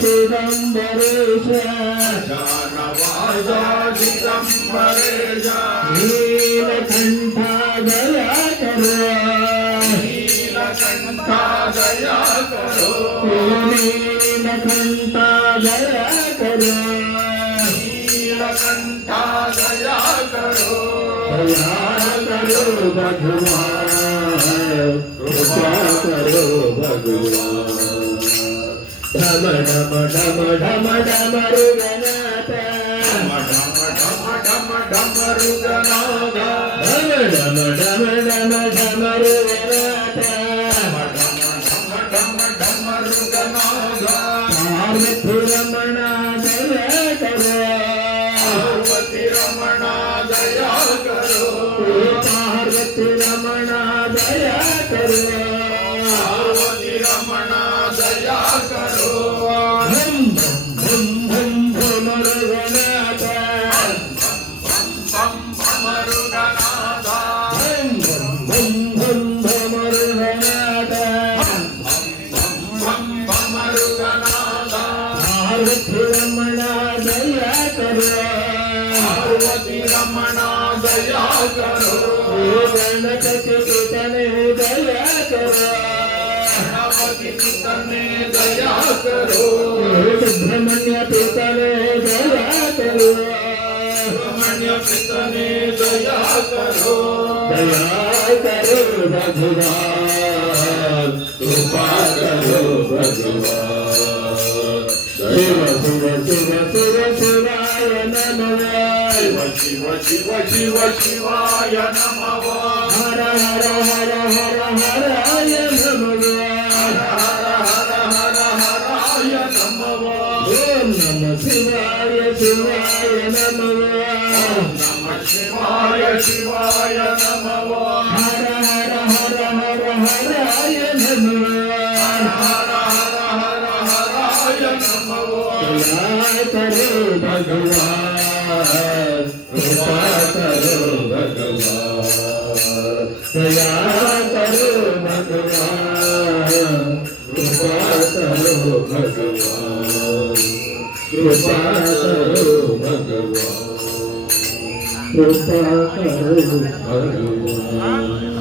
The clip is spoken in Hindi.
चिदंबरेश गजानवासा चिदंबरेश नीलकंठा दया करो नीलकंठा दया करो नीलकंठा दया करो नीलकंठा दया करो दया करो भगवान कृपा करो भगवान ढम ढम ढम ढम ढमरुगनाथ ढम रुगनाथ ढम ढम ढम ढम ढमरुगनाथ ढम रुगनाथ पार्वती रमणा दया करो पार्वती रमणा दया करो पार्वती रमणा दया करो पार्वती रमणा दया करो भम भम भम भम रुगनाथ बम बम रुगनाथ भम भम भम भम रुगनाथ बम बम रुगनाथ पार्वती रमणा दया करो पार्वती रमणा दया करो गणपति पितने दया करो गणपति पितने दया करो सुब्रह्मण्य पितने दया करो सुब्रह्मण्य पितने दया करो दया करो भगवान कृपा करो भगवान शिव शिव शिव शिव शिवाय नमः शिव शिव शिव शिवाय नमः हर हर हर हर हराय नमः हर हर हर हराय नमः ओम नमः शिवाय शिवाय नमः नमः शिवाय शिवाय नमः हर हर हर हर हराय नमः हर हर हर हराय नमः दया करो भगवान कृपा करो भगवान दया करो भगवान कृपा करो भगवान कृपा करो भगवान कृपा करो भगवान